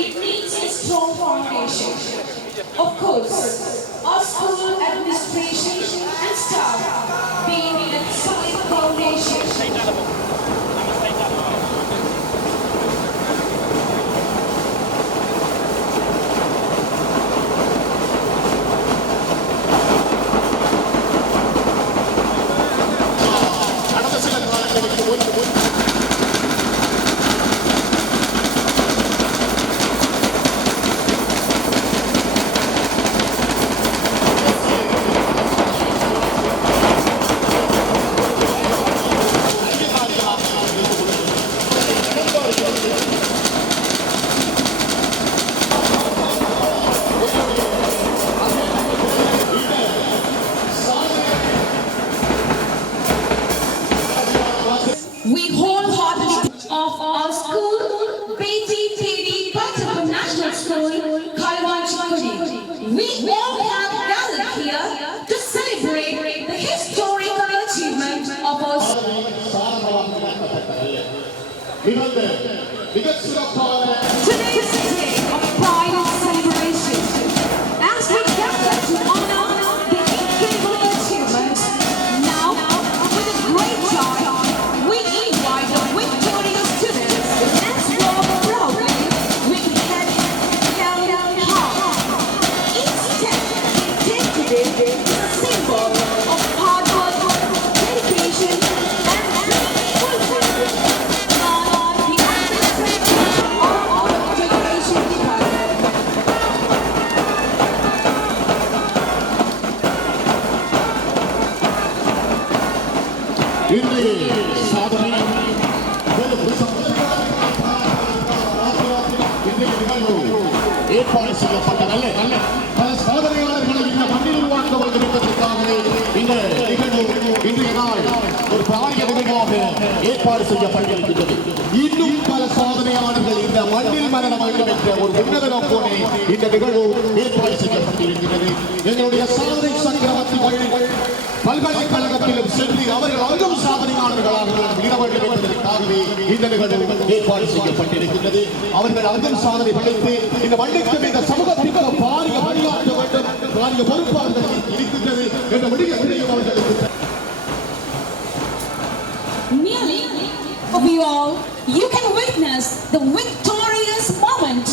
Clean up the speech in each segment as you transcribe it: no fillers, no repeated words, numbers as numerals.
It needs a strong foundation. Of course, our school administration and staff being a solid foundation. We wholeheartedly of our school, BTTD Butterfly National School, Kalwanchikudi. We all have gathered here to celebrate the historical achievement of our school. Today is a day of pride and celebration as we gather to honor the incredible achievements. Now, with a great joy, we invite the victorious students and walk proudly with head held high. Each step they take today is a symbol of hard work, dedication, and fulfillment. The administration of our education department. ஏற்பாடு செய்யப்பட்ட நல்ல பல சாதனையாளர்களை இந்த மண்ணில் உருவாக்க வந்திருப்பதற்காகவே இந்த நிகழ்வு இன்றைய நாள் ஒரு பாரிய நிகழ்வாக ஏற்பாடு செய்யப்பட்டிருக்கிறது. இன்னும் பல சாதனையாளர்கள் இந்த மண்ணில் மரண வேண்டும் என்ற ஒரு உன்னத நோக்கோடு இந்த நிகழ்வு ஏற்பாடு செய்யப்பட்டிருக்கிறது. எங்களுடைய சாதனை சக்கரவர்த்திகள் பல்கலைக்கழகத்திலும் சென்று அவர்கள் அங்கும் சாதனையாளர்களாக விட வேண்டும் என்பதற்காகவே இந்த நிகழ்வு ஏற்பாடு செய்யப்பட்டிருக்கிறது. அவர்கள் அங்கும் சாதனை படைத்து இந்த மண்ணுக்கு இந்த சமூகத்திற்கு பாரிய வழிகாட்ட வேண்டும், பாரிய பொறுப்பாளர்கள் இருக்கின்றது என்ற விடயத்தையும் அவர்களுக்கு. Nearly of you all, you can witness the victorious moment.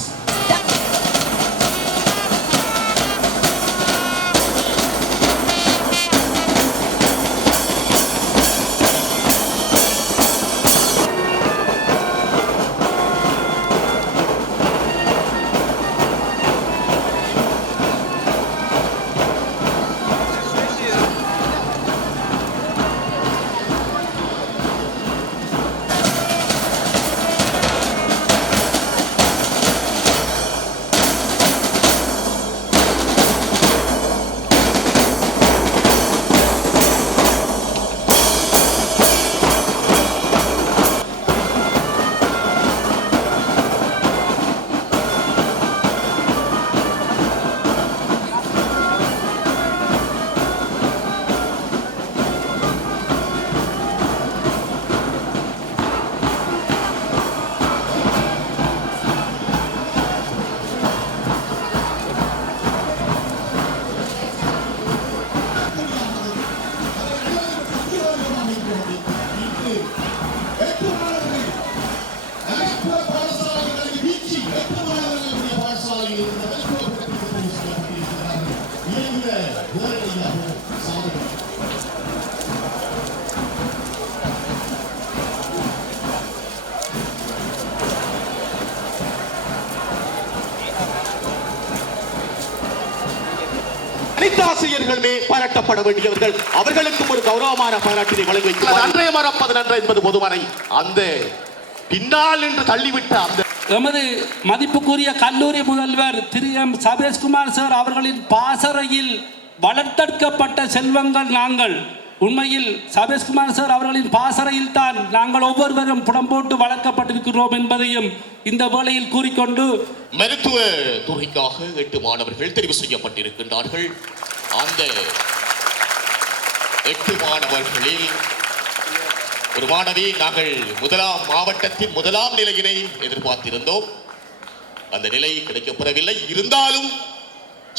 ஆசிரியர்களுமே பாராட்டப்பட வேண்டியவர்கள். அவர்களுக்கும் ஒரு கௌரவமான பாராட்டினை வழங்கி வைக்கிறார். அன்றைய மறப்பது நன்று என்பது பொதுமறை. அந்த பின்னால் என்று தள்ளிவிட்ட அந்த எமது மதிப்புக்குரிய கல்லூரி முதல்வர் திரு எம் சபேஷ்குமார் சார் அவர்களின் பாசறையில் வளர்த்தெடுக்கப்பட்ட செல்வங்கள் நாங்கள். உண்மையில் சபேஷ்குமார் சார் அவர்களின் பாசறையில் தான் நாங்கள் ஒவ்வொருவரும் புடம் போட்டு வளர்க்கப்பட்டிருக்கிறோம் என்பதையும் இந்த வேளையில் கூறிக்கொண்டு, மருத்துவ துறைக்காக 8 மாணவர்கள் தெரிவு செய்யப்பட்டிருக்கின்றார்கள். அந்த 8 மாணவர்களில் ஒரு மாணவி நாங்கள் முதலாம் மாவட்டத்தின் முதலாம் நிலையினை எதிர்பார்த்திருந்தோம். அந்த நிலை கிடைக்கப்பெறவில்லை. இருந்தாலும்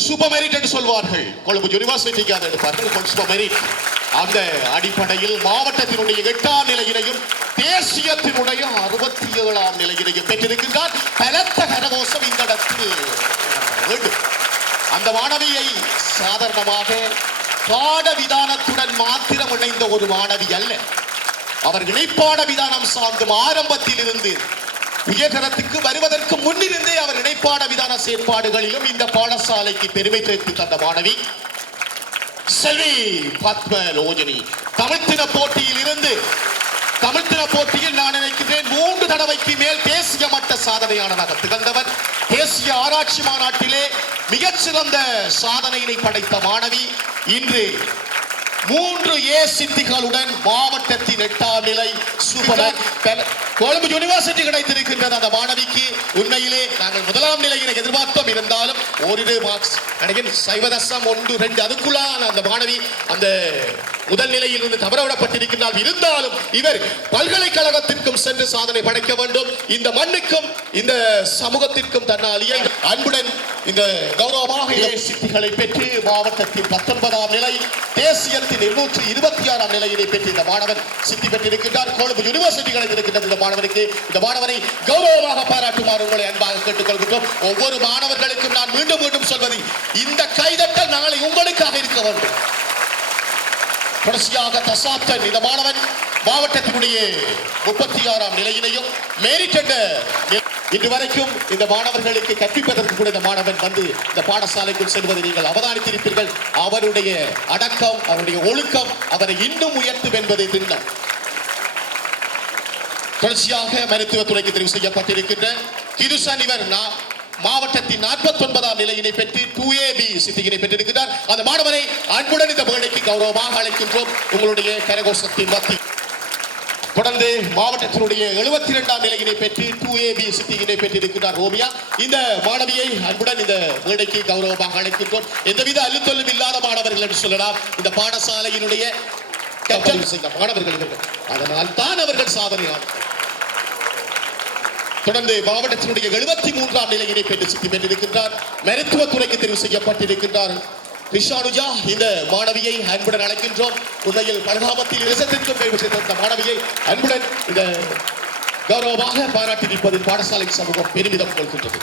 சூப்பர் மெரிட் என்று சொல்வார்கள். கொழும்பு யூனிவர்சிட்டிக்கு அதை எடுப்பார்கள் சூப்பர் மெரிட். அந்த அடிப்படையில் மாவட்டத்தினுடைய 8ஆம் நிலையினையும் தேசியத்தினுடைய 67ஆம் நிலையினையும் பெற்றிருக்கின்றார். பலத்த கரகோஷம் இந்த இடத்தில் வேண்டும். அந்த மாணவியை சாதாரணமாக பாட விதானத்துடன் மாத்திரம் இணைந்த ஒரு மாணவி அல்ல. அவர் இணைப்பாட விதானம் சார்ந்தும் ஆரம்பத்தில் இருந்து உயர்தரத்துக்கு வருவதற்கு முன்னிருந்தே அவர் இணைப்பாட விதான செயற்பாடுகளிலும் இந்த பாடசாலைக்கு பெருமை சேர்த்து தந்த மாணவி செல்வி பத்மலோஜனி. தமிழ்த்தின போட்டியில் நான் நினைக்கிறேன் 3 தடவைக்கு மேல் தேசிய மட்ட சாதனையாளராக திகழ்ந்தவர். தேசிய ஆராய்ச்சி மாநாட்டிலே மிகச்சிறந்த சாதனையினை படைத்த மாணவி இன்று 3 ஏ சித்திகளுடன் மாவட்டத்தின் 8ஆம் நிலை சூப்பர் கொழும்பு யூனிவர்சிட்டி கிடைத்திருக்கின்றது. அந்த மாணவிக்கு உண்மையிலே நாங்கள் முதலாம் நிலையினை எதிர்பார்த்தோம். இருந்தாலும் ஓரிரு மார்க்ஸ் 0.12 அதுக்குள்ளான அந்த மாணவி அந்த முதல் நிலையில் இருந்து தவறவிடப்பட்டிருக்கின்றால் இருந்தாலும் இவர் பல்கலைக்கழகத்திற்கும் சென்று சாதனை படைக்க வேண்டும். இந்த மண்ணுக்கும் இந்த சமூகத்திற்கும் தன்னாலியை அன்புடன் இந்த கௌரவமாக சித்திகளை பெற்று மாவட்டத்தின் 19ஆம் நிலை தேசியத்தின் 226ஆம் நிலையினை பெற்று இந்த மாணவன் சித்தி பெற்றிருக்கின்றார். கொழும்பு யூனிவர்சிட்டி கிடைத்திருக்கின்றது. இந்த மாணவனை கௌரவமாக பாராட்டுமாறு உங்களை அன்பாக கேட்டுக்கொள்கின்றோம். ஒவ்வொரு மாணவர்களுக்கும் நான் மீண்டும் மீண்டும் சொல்வது இந்த கைதட்டல் நாளை உங்களுக்காக இருக்க வேண்டும். தொடர்ச்சியாக தசாப்தன் இந்த மாணவன் மாவட்டத்தினுடைய 36ஆம் நிலையினையும் மேரிட் என்ற இன்று வரைக்கும் இந்த மாணவர்களுக்கு கற்பிப்பதற்கு கூட இந்த மாணவன் வந்து இந்த பாடசாலைக்குள் செல்வதை நீங்கள் அவதானித்திருப்பீர்கள். அவருடைய அடக்கம், அவருடைய ஒழுக்கம் அவரை இன்னும் உயர்த்தும் என்பதை திண்ணம். தொடர்ச்சியாக மருத்துவத்துறைக்கு தெரிவு செய்யப்பட்டிருக்கின்ற கிருஷன் இவர் மாவட்டத்தின் 49ஆம் நிலையினை பெற்று 2AB சித்தியினை பெற்றிருக்கிறார். அந்த மாணவனை அன்புடன் இந்த மேடைக்கு கௌரவமாக அழைக்கின்றோம். உங்களுடைய கரகோஷத்தின் மத்தியில் தொடர்ந்து மாவட்டத்தினுடைய 72ஆம் நிலையினை பெற்று 2AB சித்தியினை பெற்றிருக்கிறார் ரோமியா. இந்த மாணவியை அன்புடன் இந்த மேடைக்கு கௌரவமாக அழைக்கின்றோம். எந்தவித அல்லுத்தொல்லும் இல்லாத மாணவர்கள் என்று சொல்லலாம். இந்த பாடசாலையினுடைய மாணவர்கள் அதனால் தான் அவர்கள் சாதனையாளர்கள். தொடர்ந்து மாவட்டத்தினுடைய 73ஆம் நிலையினை பெற்று சித்தி பெற்றிருக்கின்றார். மருத்துவத்துறைக்கு தெரிவு செய்யப்பட்டிருக்கின்றார் ரிஷானுஜா. இந்த மாணவியை அன்புடன் அழைக்கின்றோம். உண்மையில் பல்காமத்தில் இலசத்திற்கும் பெருமை சேர்த்த மாணவியை அன்புடன் இந்த கௌரவமாக பாராட்டியிருப்பதில் பாடசாலை சமூகம் பெருமிதம் கொள்கின்றது.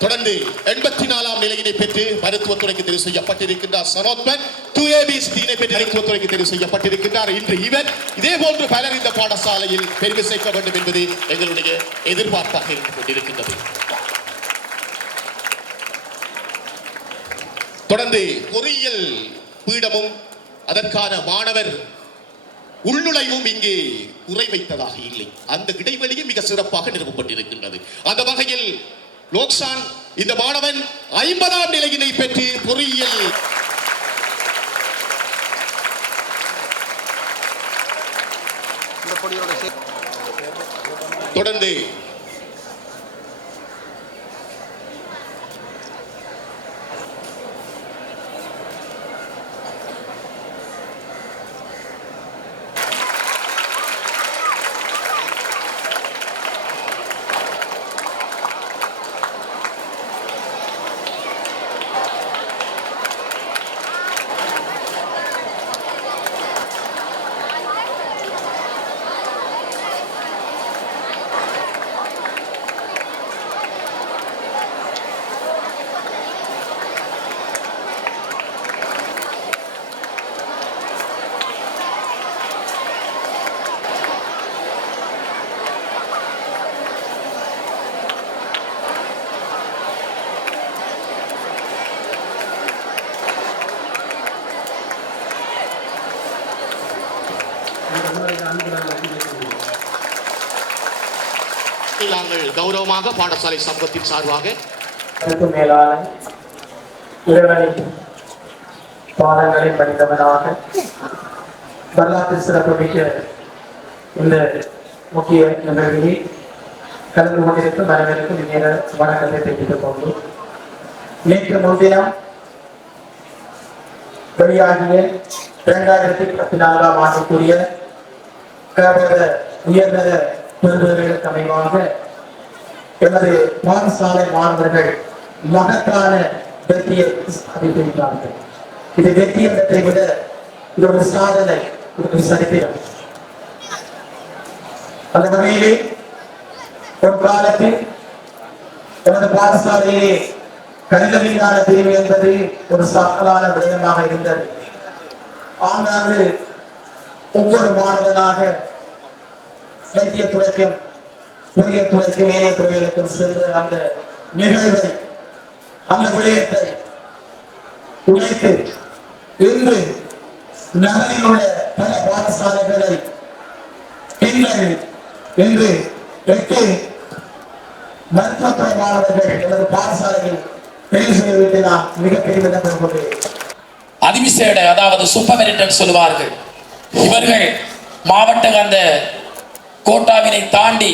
தொடர்ந்து 84ஆம் நிலையினை பெற்று மருத்துவத்துறைக்கு தெரிவு செய்யப்பட்டிருக்கின்றார் சனோத்மன். 2AB சித்தியினை பெற்று மருத்துவத்துறைக்கு தெரிவு செய்யப்பட்டிருக்கின்றார். இன்று இவர் இதே போன்று பலர் இந்த பாடசாலையில் பெருமை சேர்க்க வேண்டும் என்பது எங்களுடைய எதிர்பார்ப்பாக இருந்து கொண்டிருக்கின்றது. தொடர்ந்து பொறியியல் பீடமும் அதற்கான மாணவர் உள்நுழைவும் இங்கே உரை வைத்ததாக இல்லை. அந்த இடைவெளியும் மிக சிறப்பாக நிறுவப்பட்டிருக்கின்றது. அந்த வகையில் லோக்சான் இந்த மாணவன் 50ஆம் நிலையினை பெற்று பொறியியல் தொடர்ந்து நாங்கள் கௌரவமாக பாடசாலை சமூகத்தின் சார்பாக மேலான இறைவனை பாடங்களை படித்தவனாக வரலாற்று சிறப்புமிக்க இந்த முக்கிய நிகழ்வில் கலந்து கொண்டிருக்கும் அனைவருக்கும் நேர வணக்கத்தை தெரிவித்துக் கொண்டு நேற்று முன்தினம் வெளியாகிய 2014ஆம் ஆண்டுக்குரிய உயர்ந்த பெறுவதற்கு அமைவாக எனது பாடசாலை மாணவர்கள் மகத்தான வெற்றியை சாதித்திருக்கிறார்கள். இது வெற்றி என்பதை விட இது ஒரு சாதனை, ஒரு சரித்திரம். அந்த வகையிலே ஒரு காலத்தில் எனது பாடசாலையிலே கணித விஞ்ஞான பிரிவு என்பது ஒரு சவாலான விடயமாக இருந்தது. ஆனாலும் ஒவ்வொரு மாணவனாக இலக்கிய துறைக்கும் புதிய துறைக்கும் ஏனைய துறைகளுக்கும் சென்று அந்த நிகழ்வை, அந்த விடயத்தை உழைத்து இன்று நகரில் உள்ள பல பாடசாலைகளை இன்று 8 மருத்துவத்துறை மாணவர்கள் எனது பாடசாலையில் தெரிவு செய்வதற்கு நான் மிக பெருமிதம் கொண்டேன். அதிவிசேட, அதாவது சூப்பர் சொல்லுவார்கள். இவர்கள் மாவட்ட அந்த கோட்டாவினை தாண்டி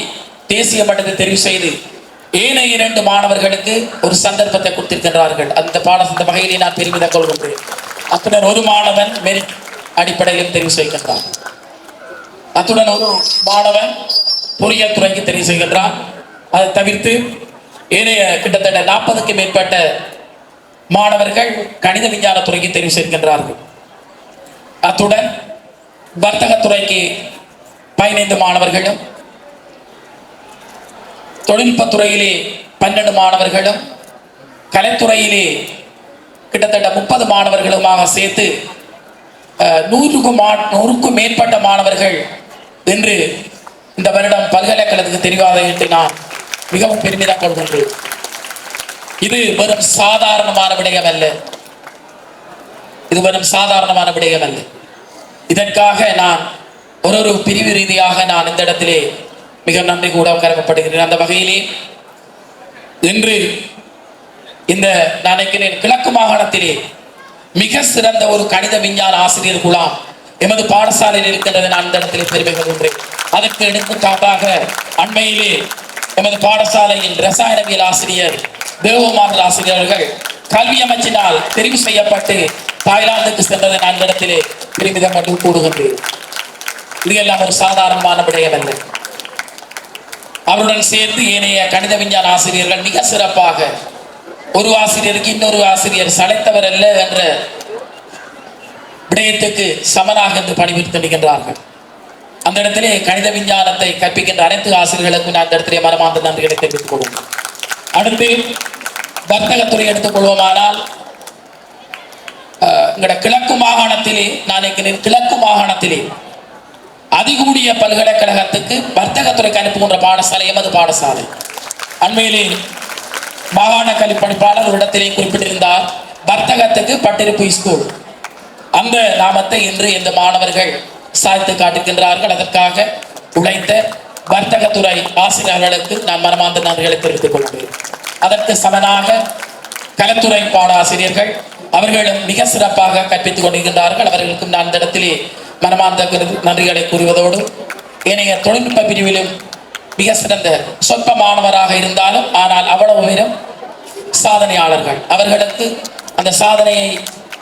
தேசிய மட்டத்தை தெரிவு செய்து ஏனைய 2 மாணவர்களுக்கு ஒரு சந்தர்ப்பத்தை கொடுத்திருக்கின்றார்கள். அந்த வகையிலே நான் பெருமிதம் கொள்கின்றேன். அத்துடன் ஒரு மாணவன் மெரிட் அடிப்படையிலும் தெரிவு செய்கின்றான். அத்துடன் ஒரு மாணவன் பொறியியல் துறைக்கு தெரிவு செய்கின்றான். அதை தவிர்த்து ஏனைய கிட்டத்தட்ட 40க்கும் மேற்பட்ட மாணவர்கள் கணித விஞ்ஞான துறைக்கு தெரிவு செய்கின்றார்கள். அத்துடன் வர்த்தகத்துறைக்கு 15 மாணவர்களும், தொழில்நுட்பத்துறையிலே 12 மாணவர்களும், கலைத்துறையிலே கிட்டத்தட்ட 30 மாணவர்களுமாக சேர்த்து 100க்கும் மேற்பட்ட மாணவர்கள் என்று இந்த வருடம் பல்கலைக்கழகத்துக்கு தெரிவாத என்று நான் மிகவும் பெருமிதம் கொள்கின்றேன். இது வெறும் சாதாரணமான விடயம் அல்ல. இதற்காக நான் ஒரு பிரிவு ரீதியாக நான் இந்த இடத்திலே மிக நன்றி கூட கருதப்படுகிறேன். அந்த வகையிலே இன்று இந்த நினைக்கிறேன் கிழக்கு மாகாணத்திலே மிக சிறந்த ஒரு கணித விஞ்ஞான ஆசிரியர் குழாம் எமது பாடசாலையில் இருக்கின்றது. நான் இந்த இடத்திலே பெருமை கொள்கின்றேன். அதற்கு எடுத்துக்காட்டாக அண்மையிலே எமது பாடசாலையின் ரசாயனவியல் ஆசிரியர் தேவமாதர் ஆசிரியர்கள் கல்வி அமைச்சினால் தெரிவு செய்யப்பட்டு தாய்லாந்துக்கு சென்றதை நான் இந்த இடத்திலே பெருமிதம் கொண்டு கூறுகின்றேன். இது எல்லாம் ஒரு சாதாரணமான விடயம் அல்ல. அவருடன் சேர்ந்து ஏனைய கணித விஞ்ஞான ஆசிரியர்கள் மிக சிறப்பாக, ஒரு ஆசிரியருக்கு இன்னொரு ஆசிரியர் சளைத்தவர் அல்ல என்ற விடயத்துக்கு சமனாக என்று பணிபுரிகின்றார்கள். அந்த இடத்திலே கணித விஞ்ஞானத்தை கற்பிக்கின்ற அனைத்து ஆசிரியர்களுக்கும் நான் அந்த இடத்திலே மனமார்ந்த நன்றிகளை தெரிவித்துக் கொள்வோம். அடுத்து வர்த்தகத்துறை எடுத்துக் கொள்வோமானால் கிழக்கு மாகாணத்திலே கிழக்கு மாகாணத்திலே அதிகூடிய பல்கலைக்கழகத்துக்கு வர்த்தகத்துறைக்கு அனுப்புகின்ற பாடசாலை எமது பாடசாலை. அண்மையிலே மாகாண கல்வி பணிப்பாளர் ஒரு இடத்திலே குறிப்பிட்டிருந்தார், வர்த்தகத்துக்கு பட்டிருப்பு ஸ்கூல். அந்த நாமத்தை இன்று இந்த மாணவர்கள் சாதித்து காட்டுகின்றார்கள். அதற்காக உழைத்த வர்த்தகத்துறை ஆசிரியர்களுக்கு நான் மனமார்ந்த நன்றிகளை தெரிவித்துக் கொள்கிறேன். அதற்கு சமனாக கலைத்துறை பாடாசிரியர்கள் அவர்களும் மிக சிறப்பாக கற்பித்துக் கொண்டிருக்கின்றார்கள். அவர்களுக்கும் நான் இந்த இடத்திலே மனமார்ந்த நன்றிகளை கூறுவதோடு, ஏனைய தொழில்நுட்ப பிரிவிலும் மிக சிறந்த சொற்ப மாணவராக இருந்தாலும் ஆனால் அவ்வளவு பேரும் சாதனையாளர்கள். அவர்களுக்கு அந்த சாதனையை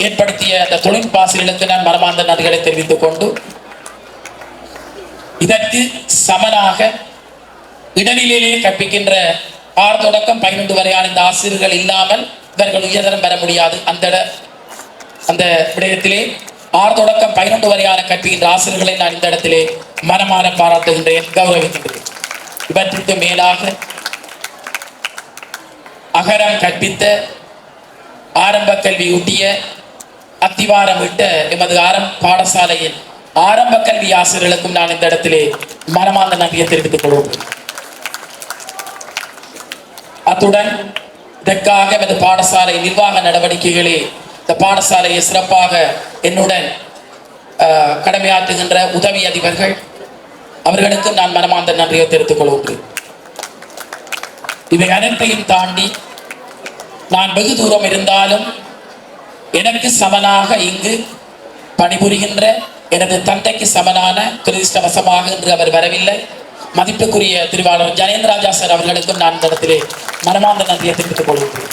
ஏற்படுத்திய அந்த தொழில்நுட்ப ஆசிரியர்களுக்கு நான் மனமார்ந்த நன்றிகளை தெரிவித்துக் கொண்டு, இதற்கு சமனாக இடைநிலையிலே கற்பிக்கின்ற 6 தொடக்கம் 12 வரையான இந்த ஆசிரியர்கள் இல்லாமல் இவர்கள் உயர்தரம் பெற முடியாது. அந்த விடயத்திலே 6 தொடக்கம் 12 வரையான கற்பிக்கின்ற ஆசிரியர்களை நான் இந்த இடத்திலே மனமாற பாராட்டுகின்றேன், கௌரவிக்கின்றேன். இவற்றிற்கு மேலாக அகரம் கற்பித்த, ஆரம்ப கல்வி ஊட்டிய, அத்திவாரம் விட்ட எமது பாடசாலையின் ஆரம்ப கல்வி ஆசிரியர்களுக்கும் நான் இந்த இடத்திலே மனமார்ந்த நன்றியை தெரிவித்துக் கொள்வோம். அத்துடன் இதற்காக எமது பாடசாலை நிர்வாக நடவடிக்கைகளே இந்த பாடசாலையை சிறப்பாக என்னுடன் கடமையாற்றுகின்ற உதவி அதிபர்கள் அவர்களுக்கும் நான் மனமார்ந்த நன்றியை தெரிவித்துக் கொள்கின்றேன். இவை அனைத்தையும் தாண்டி நான் வெகு தூரம் இருந்தாலும் எனக்கு சமனாக இங்கு பணிபுரிகின்ற எனது தந்தைக்கு சமனான துரதிர்ஷ்டவசமாக இன்று அவர் வரவில்லை. மதிப்புக்குரிய திருவாளர் ஜனேந்திரராஜா சார் அவர்களுக்கும் நான் இந்த இடத்திலே மனமார்ந்த நன்றியை தெரிவித்துக் கொள்கிறேன்.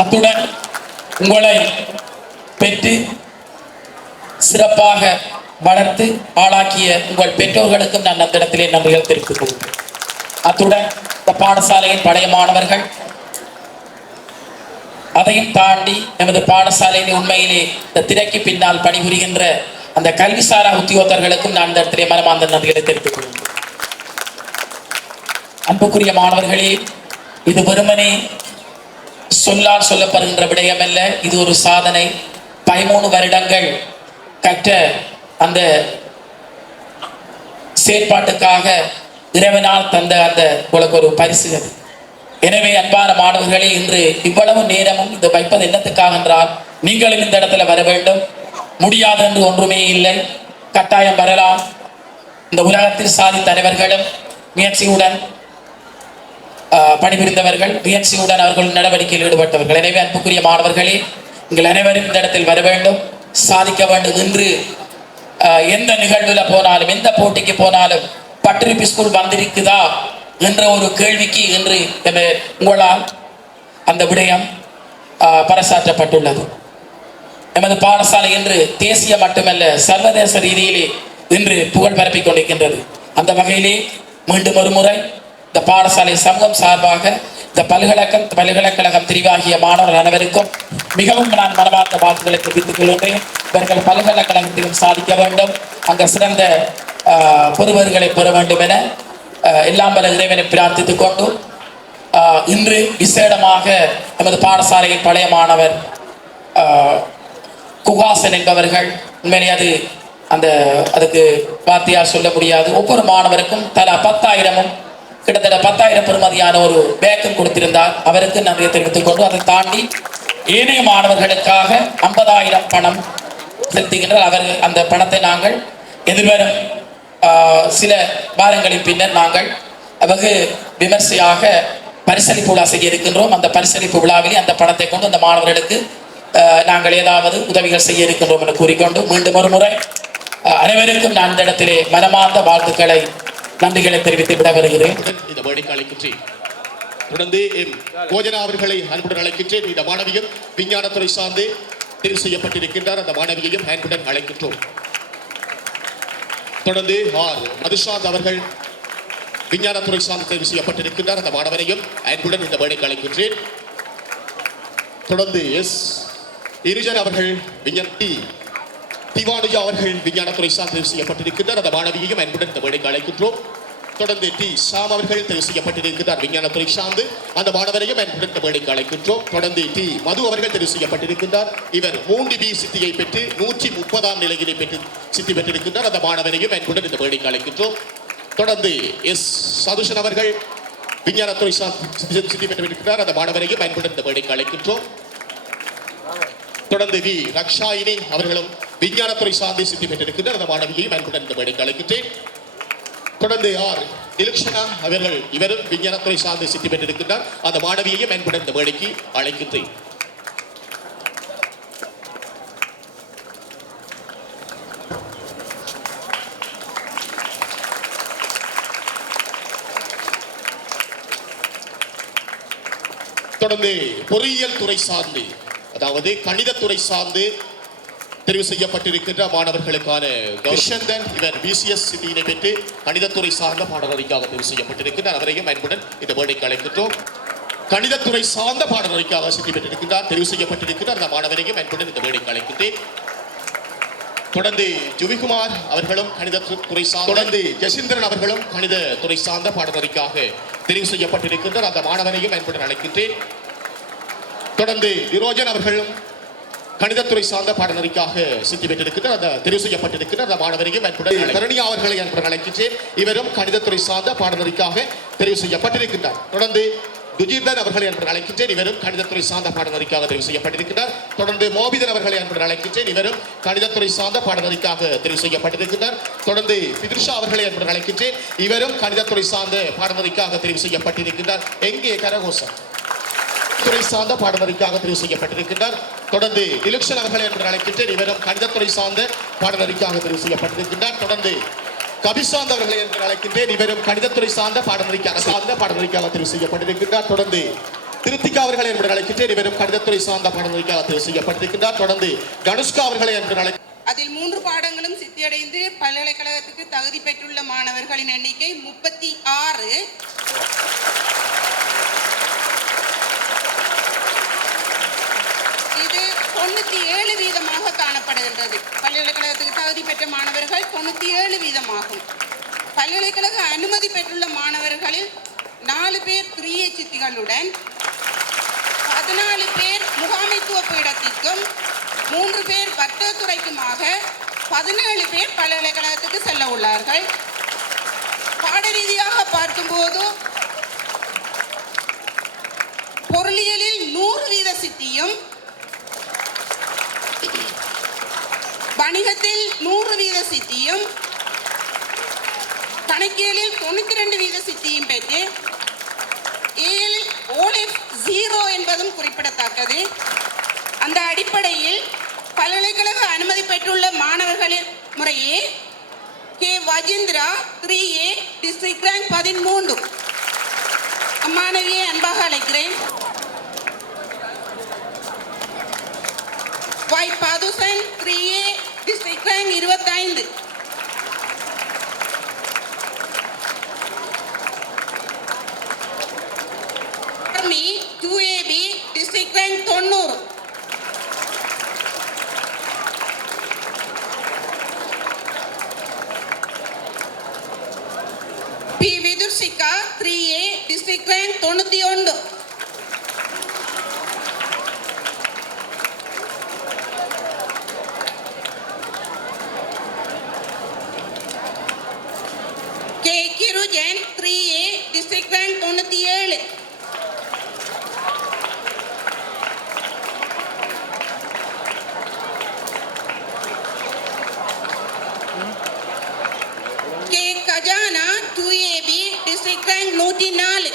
அத்துடன் உங்களை பெற்று சிறப்பாக வளர்த்து ஆளாக்கிய உங்கள் பெற்றோர்களுக்கும் நான் அந்த இடத்திலே நன்றிகள் தெரிவித்துக் கொள்கிறேன். அத்துடன் இந்த பாடசாலையின் பழைய மாணவர்கள், அதையும் தாண்டி நமது பாடசாலையின் உண்மையிலே இந்த திரைக்கு பின்னால் பணிபுரிகின்ற அந்த கல்விசாரா உத்தியோகத்தர்களுக்கும் நான் இந்த இடத்திலே மனமார்ந்த நன்றிகளை தெரிவித்துக் கொள்கிறேன். அன்புக்குரிய மாணவர்களே, இது வெறுமனே சொல்லால் சொல்லப்படுகின்ற விடயம் அல்ல, இது ஒரு சாதனை. 13 வருடங்கள் கற்ற அந்த செயற்பாட்டுக்காக இறைவனால் தந்த அந்த உங்களுக்கு ஒரு பரிசு அது. எனவே அன்பான மாணவர்களே, இன்று இவ்வளவு நேரமும் இது வைப்பது என்னத்துக்காக என்றால், நீங்களும் இந்த இடத்துல வர வேண்டும். முடியாது என்று ஒன்றுமே இல்லை, கட்டாயம் வரலாம். இந்த உலகத்தில் சாதி தலைவர்களும் முயற்சியுடன் பணிபுரிந்தவர்கள், முயற்சியுடன் அவர்கள் நடவடிக்கையில் ஈடுபட்டவர்கள். எனவே அன்புக்குரிய மாணவர்களே, நீங்கள் அனைவரும் இந்த இடத்தில் வர வேண்டும், சாதிக்க வேண்டும். இன்று எந்த நிகழ்வில் போனாலும், எந்த போட்டிக்கு போனாலும் பட்டிருப்பி ஸ்கூல் வந்திருக்குதா என்ற ஒரு கேள்விக்கு இன்று உங்களால் அந்த விடயம் பறைசாற்றப்பட்டுள்ளது. எமது பாடசாலை இன்று தேசிய மட்டுமல்ல, சர்வதேச ரீதியிலே இன்று புகழ் பரப்பிக் கொண்டிருக்கின்றது. அந்த வகையிலே மீண்டும் ஒரு முறை இந்த பாடசாலை சமூகம் சார்பாக இந்த பல்கலைக்கழகம் தெரிவாகிய மாணவர்கள் அனைவருக்கும் மிகவும் நான் மனமார்ந்த வாழ்த்துக்களை தெரிவித்துக் கொள்கின்றேன். இவர்கள் பல்கலைக்கழகத்திலும் சாதிக்க வேண்டும், அங்கே சிறந்த பொறுவர்களை பெற வேண்டும் என எல்லாம் பல இறைவனை பிரார்த்தித்துக் கொண்டு, இன்று விசேடமாக நமது பாடசாலையின் பழைய மாணவர் குகாசன் என்பவர்கள், உண்மையிலே அதுக்கு வார்த்தையால் சொல்ல முடியாது. ஒவ்வொரு மாணவருக்கும் தலா 10,000 கிட்டத்தட்ட 10,000 பெறுமதியான ஒரு பேக்கும் கொடுத்திருந்தார். அவருக்கு நன்றியை தெரிவித்துக் கொண்டு, அதை தாண்டி ஏனைய மாணவர்களுக்காக 50,000 பணம் செலுத்துகின்றார். அவர்கள் அந்த பணத்தை நாங்கள் எதிர்வரும் சில வாரங்களின் பின்னர் நாங்கள் வெகு விமர்சையாக பரிசளிப்பு விழா செய்ய இருக்கின்றோம். அந்த பரிசளிப்பு விழாவில் அந்த பணத்தை கொண்டு அந்த மாணவர்களுக்கு நாங்கள் ஏதாவது உதவிகள் செய்ய இருக்கின்றோம் என கூறிக்கொண்டு, மீண்டும் ஒரு முறை அனைவருக்கும் நான் இந்த இடத்திலே மனமார்ந்த வாழ்த்துக்களை, நன்றிகளை தெரிவித்து விட வருகிறேன். இந்த வேடிக்கை அழைக்கின்றேன். தொடர்ந்து கோஜனா அவர்களை அன்புடன் அழைக்கின்றேன். இந்த மாணவியும் விஞ்ஞானத்துறை சார்ந்து தெரிவு செய்யப்பட்டிருக்கின்றார். அந்த மாணவியையும் அன்புடன் அழைக்கின்றோம். தொடர்ந்து மதுஷாந்த் அவர்கள் விஞ்ஞானத்துறை சார்ந்து தெரிவு செய்யப்பட்டிருக்கின்றார். அந்த மாணவரையும் அன்புடன் இந்த வேடிக்கை அழைக்கின்றேன். தொடர்ந்து இருஜன் அவர்கள் திவானுஜா அவர்கள் விஞ்ஞானத்துறை சார்ந்து தெரிவு செய்யப்பட்டிருக்கின்றார். அந்த மாணவியையும் அன்புடன் இந்த வேடிக்கை அழைக்கின்றோம். தொடர்ந்து ஷாம் அவர்கள் தெரிவு செய்யப்பட்டிருக்கிறார் விஞ்ஞானத்துறை சார்ந்து. அந்த மாணவரையும் அன்புடன் இந்த வேடிக்கை அழைக்கின்றோம். தொடர்ந்து மது அவர்கள் தெரிவு செய்யப்பட்டிருக்கின்றார். இவர் 3B சித்தியை பெற்று 130ஆம் நிலையினை பெற்று சித்தி பெற்றிருக்கின்றார். அந்த மாணவரையும் அன்புடன் இந்த வேடிக்கை அழைக்கின்றோம். தொடர்ந்து சதுஷன் அவர்கள் விஞ்ஞானத்துறை சார்ந்து சித்தி பெற்றிருக்கிறார். அந்த மாணவரையும் அன்புடன் இந்த வேடிக்கை அழைக்கின்றோம். தொடர்ந்து ரக்ஷாயினி அவர்களும் விஞ்ஞானத்துறை சார்ந்து சித்தி பெற்றிருக்கின்றார். அந்த மாணவியையும் அன்புடன் இந்த வேடிக்கை அழைக்கின்றேன். தொடர்ந்து இலக்ஷனா அவர்கள் இவரும் விஞ்ஞானத்துறை சார்ந்து சித்தி பெற்றிருக்கின்றார். அந்த மாணவியையும் அன்புடன் இந்த வேடிக்கை அழைக்கின்றேன். தொடர்ந்து பொறியியல் துறை சார்ந்து, அதாவது கணிதத்துறை சார்ந்து தெரிவு செய்யப்பட்டிருக்கின்ற மாணவர்களுக்கான கௌஷந்தன், இவர் பிசிஎஸ் சித்தியினை பெற்று கணிதத்துறை சார்ந்த பாடநெறிக்காக தெரிவு செய்யப்பட்டிருக்கிறார். அவரையும் அன்புடன் இந்த வேடிக்கை அழைக்கின்றோம். கணிதத்துறை சார்ந்த பாடநெறிக்காக சித்தி பெற்றிருக்கிறார், தெரிவு செய்யப்பட்டிருக்கிறார். அந்த மாணவரையும் அன்புடன் இந்த வேடிக்கை அழைக்கின்றேன். தொடர்ந்து ஜுவிகுமார் அவர்களும் கணிதத்துறை சார்ந்த, தொடர்ந்து ஜெசிந்திரன் அவர்களும் கணிதத்துறை சார்ந்த பாடநெறிக்காக தெரிவு செய்யப்பட்டிருக்கின்றார். அந்த மாணவரையும் அன்புடன் அழைக்கின்றேன். தொடர்ந்து நிரோஜன் அவர்களும் கணிதத்துறை சார்ந்த பாடநெறிக்காக சித்தி பெற்றிருக்கிறார். அந்த தெரிவு செய்யப்பட்டிருக்கிறார். அந்த மாணவரையும் அன்புடன் கருணியா அவர்களை அன்புடன் அழைக்கின்றேன். இவரும் கணிதத்துறை சார்ந்த பாடநெறிக்காக தெரிவு செய்யப்பட்டிருக்கின்றார். தொடர்ந்து துஜீர்தன் அவர்களை அன்புடன் அழைக்கின்றேன். இவரும் கணிதத்துறை சார்ந்த பாடநெறிக்காக தெரிவு செய்யப்பட்டிருக்கிறார். தொடர்ந்து மோபிதன் அவர்களை அன்புடன் அழைக்கின்றேன். இவரும் கணிதத்துறை சார்ந்த பாடநெறிக்காக தெரிவு செய்யப்பட்டிருக்கிறார். தொடர்ந்து பிதிர்ஷா அவர்களை அன்புடன் அழைக்கின்றேன். இவரும் கணிதத்துறை சார்ந்த பாடநெறிக்காக தெரிவு செய்யப்பட்டிருக்கிறார். எங்கே கரகோசம் துறை சார்ந்த பாடநெறிக்காக தெரிவு செய்யப்பட்டிருக்கிறார். தொடர்ந்து இலக்ஷன் அவர்களை என்று அழைக்கின்றேன். இவரும் கணிதத்துறை சார்ந்த பாடநெறிக்காக தெரிவு செய்யப்பட்டிருக்கிறார். தொடர்ந்து கபிசாந்த் அவர்களை என்று அழைக்கின்றேன். இவரும் கணிதத்துறை சார்ந்த பாடநெறிக்காக தெரிவு செய்யப்பட்டிருக்கிறார். தொடர்ந்து திருத்திகா அவர்களை என்று அழைக்கின்றேன். இவரும் கணிதத்துறை சார்ந்த பாடநெறிக்காக தெரிவு செய்யப்பட்டிருக்கிறார். தொடர்ந்து கனுஷ்கா அவர்களை என்று அதில் 3 பாடங்களும் சித்தியடைந்து பல்கலைக்கழகத்துக்கு தகுதி பெற்றுள்ள மாணவர்களின் எண்ணிக்கை 36. இது 97% காணப்படுகின்றது. பல்கலைக்கழகத்துக்கு தகுதி பெற்ற மாணவர்கள் 97%. பல்கலைக்கழக அனுமதி பெற்றுள்ள மாணவர்களில் 4 பேர் 3A சித்திகளுடன், 14 பேர் முகாமைத்துவ பீடத்திற்கும், 3 பேர் வர்த்தகத்துறைக்குமாக 17 பேர் பல்கலைக்கழகத்துக்கு செல்ல உள்ளார்கள். பாட ரீதியாக பார்க்கும்போது பொருளியலில் 100% சித்தியும், வணிகத்தில் 100% சித்தியும், கணக்கியலில் 92% சித்தியும் பெற்று ஏழில் ஓலிஃப் 0 என்பதும் குறிப்பிடத்தக்கது. அந்த அடிப்படையில் பல்கலைக்கழக அனுமதி பெற்றுள்ள மாணவர்களின் முறையே K Vajendra 3A district rank 13. அம்மாணவியை அன்பாக அழைக்கிறேன். Y Pathusan 3A district rank 25. ஆர்மி 2AB district rank 90. P Vithurshika 3A district rank 91. K Kirujan 3A district rank 97. K Kajana 2AB district rank 104.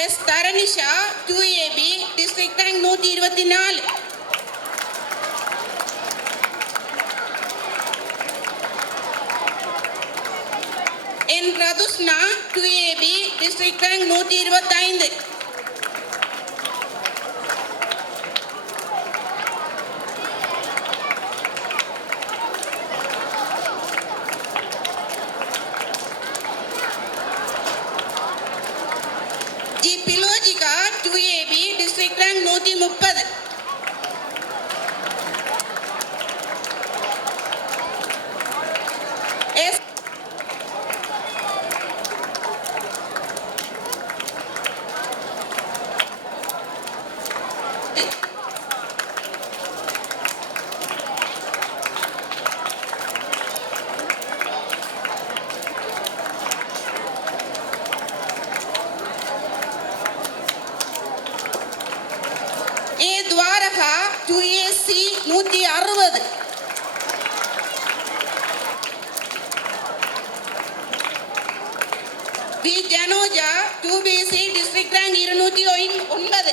S Tharanisha 2AB district rank 124. N Rathushna 2AB district rank 125. G Pilojika 2AB district rank 130. S A Thuvaraka 2AC 160. V Janoja 2BC district rank 209.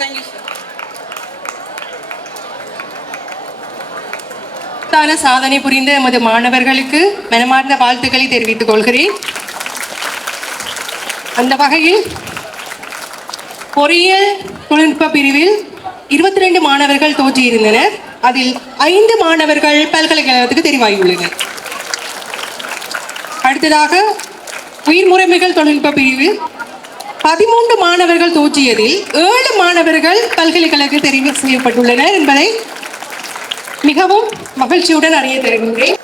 Thank you sir. சாதனை புரிந்த எமது மாணவர்களுக்கு மனமார்ந்த வாழ்த்துக்களை தெரிவித்துக் கொள்கிறேன். அந்த வகையில் பொறியியல் தொழில்நுட்ப பிரிவில் 22 மாணவர்கள் தோற்றியிருந்தனர். அதில் 5 மாணவர்கள் பல்கலைக்கழகத்துக்கு தெரிவாகியுள்ளனர். அடுத்ததாக உயிர் முறைமைகள் தொழில்நுட்ப பிரிவில் 13 மாணவர்கள் தோற்றியதில் 7 மாணவர்கள் பல்கலைக்கழக தெரிவு செய்யப்பட்டுள்ளனர் என்பதை மிகவும் மகிழ்ச்சியுடன் அறிய தருகின்றேன்.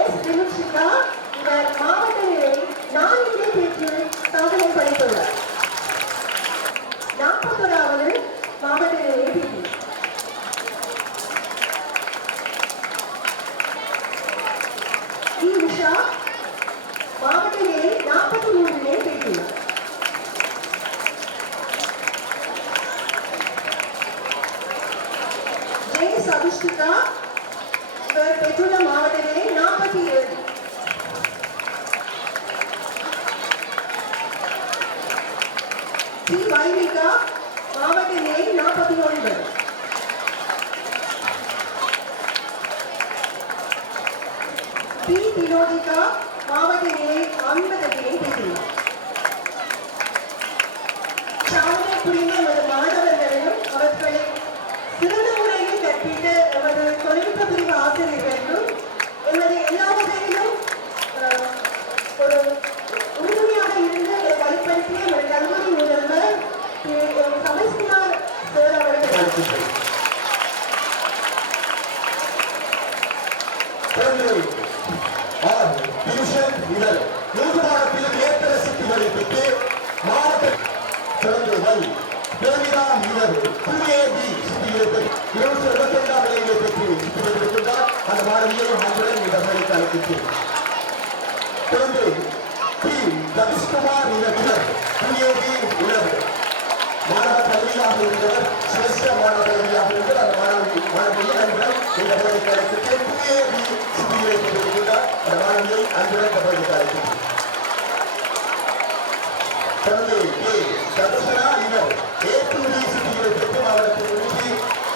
எஸ் வினுஷிகா இவர் மாவட்ட நிலையில் 4 தேர்ச்சியில் சாதனை அனுஷ்டிகா இவர் பெற்றுள்ள மாவட்ட நிலை 47. டி வைவிகா மாவட்ட நிலை 49. பி வினோதிகா மாவட்ட நிலை 50 பெற்றுள்ளார். சாதனை புரிந்த எமது மாணவர்களையும் அவர்களை சிறந்த முறையில் கற்பித்த எமது தொழில்நுட்ப பிரிவு ஆசிரியர்களுக்கும் எமது எல்லா வகையிலும் ஒரு உறுதுணையாக இருந்து வழிபடுத்திய எமது கல்லூரி முதல்வர் சமேஷ்குமார் சார் அவர்கள் அந்த மாணவியையும் அன்புடன் இந்த பணிக்கு அழைக்கின்றேன். தொடர்ந்து பி தனுஷ்குமார் உணவு மாணவ கல்வியாக இருந்தவர் சிரேஷ்ட மாணவ கல்வியாக இருந்தவர் அந்த மாணவியை அன்புடன் இந்த பணிக்கு அழைக்கின்றேன். அந்த மாணவியை அன்புடன் இந்த பணிக்கு அழைக்கின்றேன். தொடர்ந்து கே சதசனா இவர் ஏற்றுமதி சுற்றிகளை பெற்று மாவட்டத்தில்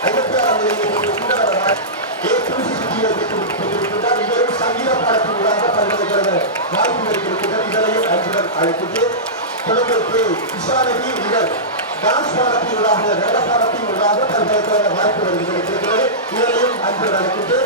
56ஆம் நிலையை பெற்றிருக்கின்றார். இவரும் சங்கீத பாடத்தின் ஊடாக பல்கலைக்கழக வாய்ப்பு இருக்கிறார். இதனையும் அன்புடன் அழைக்கிட்டு தொடர்ந்து விசாரணை இவர் டான்ஸ் பாடத்தின் ஊடாக நடன பாடத்தின் ஊடாக பல்கலைக்கழக வாய்ப்பு இருக்கிறது. இதனையும் அன்புடன் அழைக்கிட்டு